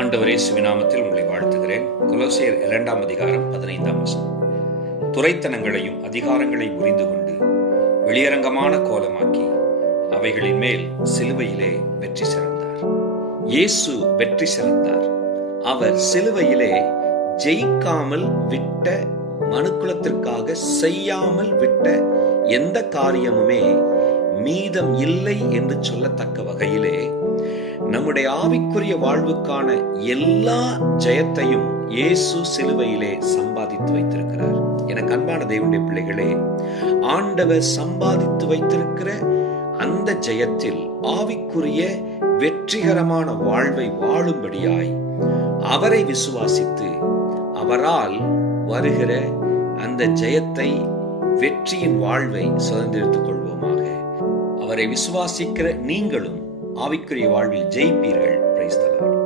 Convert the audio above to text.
ஆண்டவர் இயேசுவின் நாமத்தில் உங்களை வாழ்த்துகிறேன். கொலோசியர் 2 அதிகாரம் 15 வசனம். துரைத்தனங்களையும் அதிகாரங்களை புரிந்து கொண்டு வெளியரங்கமான கோலமாக்கி அவைகளின் மேல் சிலுவையிலே வெற்றி சிறந்தார். இயேசு வெற்றி சிறந்தார். அவர் சிலுவையிலே ஜெயிக்காமல் விட்ட, மனுக்குலத்திற்காக செய்யாமல் விட்ட எந்த காரியமுமே மீதம் இல்லை என்று சொல்லத்தக்க வகையிலே நம்முடைய ஆவிக்குரிய வாழ்வுக்கான எல்லா ஜெயத்தையும் இயேசு சிலுவையிலே சம்பாதித்து வைத்திருக்கிறார். எனக்கு அன்பான தேவனுடைய பிள்ளைகளே, ஆண்டவர் சம்பாதித்து வைத்திருக்கிற அந்த ஜெயத்தில் ஆவிக்குரிய வெற்றிகரமான வாழ்வை வாழும்படியாய் அவரை விசுவாசித்து அவரால் வருகிற அந்த ஜெயத்தை, வெற்றியின் வாழ்வை சுதந்திரித்துக் கொள்வோமாக. அவரை விசுவாசிக்கிற நீங்களும் ஆவிக்குரிய வாழ்வில் ஜெயிப்பீர்கள். Praise the Lord.